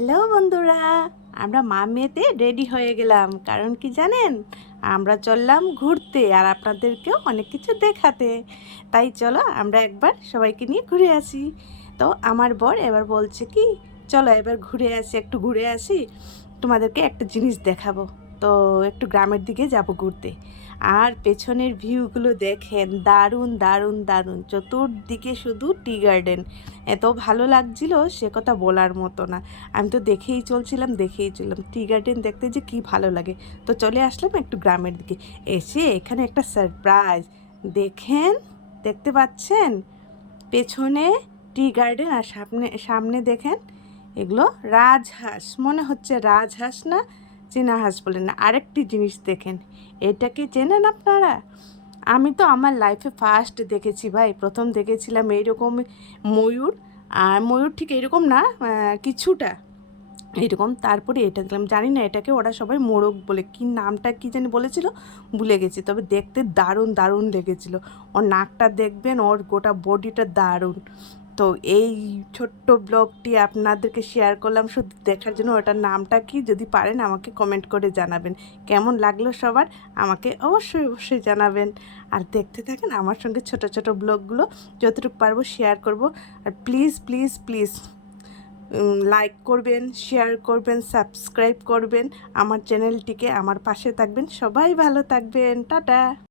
Hello বন্ধুরা, আমরা মা মেয়েতে রেডি হয়ে গেলাম। কারণ কি জানেন? আমরা চললাম ঘুরতে আর আপনাদেরকেও অনেক কিছু দেখাতে। তাই চলো আমরা একবার সবাইকে নিয়ে ঘুরে আসি। তো আমার বর এবার বলছে কি, চলো এবার ঘুরে আসি, একটু ঘুরে আসি। তোমাদেরকে একটা জিনিস দেখাবো। তো একটু গ্রামের দিকে যাব ঘুরতে। আর পেছনের ভিউগুলো দেখেন, দারুণ দারুণ দারুণ। চতুর্দিকে শুধু টি গার্ডেন। এত ভালো লাগছিল সে কথা বলার মতো না। আমি তো দেখেই চলছিলাম, দেখেই চললাম। টি গার্ডেন দেখতে যে কি ভালো লাগে। তো চলে আসলাম একটু গ্রামের দিকে। এসে এখানে একটা সারপ্রাইজ দেখেন, দেখতে পাচ্ছেন? পেছনে টি গার্ডেন আর সামনে সামনে দেখেন, এগুলো রাজহাঁস। মনে হচ্ছে রাজহাঁস না? চীনা হাঁস বলে না, আরেকটি জিনিস দেখেন এটা কি চেনেন আপনারা? আমি তো আমার লাইফে ফার্স্ট দেখেছি ভাই, প্রথম দেখেছিলাম এইরকম ময়ূর, আর ময়ূর ঠিক এরকম না কিছুটা এরকম তারপরে এটা দেখলাম, জানি না এটাকে ওরা সবাই মোরগ বলে, কি নামটা কি জানি বলেছিল, ভুলে গেছি, তবে দেখতে দারুণ দারুণ লেগেছিল। ওর নাকটা দেখবেন, ওর গোটা বডিটা দারুণ। তো এই ছোট্ট ব্লগটি আপনাদেরকে শেয়ার করলাম। শুধু দেখার জন্য ওটার নামটা কি যদি পারেন আমাকে কমেন্ট করে জানাবেন। কেমন লাগল সবার? আমাকে অবশ্যই অবশ্যই জানাবেন। আর দেখতে থাকেন আমার সঙ্গে ছোট ছোট ব্লগগুলো। যতটুকু পারব শেয়ার করব। আর প্লিজ প্লিজ প্লিজ লাইক করবেন শেয়ার করবেন সাবস্ক্রাইব করবেন। আমার চ্যানেলটিকে আমার পাশে থাকবেন। সবাই ভালো থাকবেন। টাটা!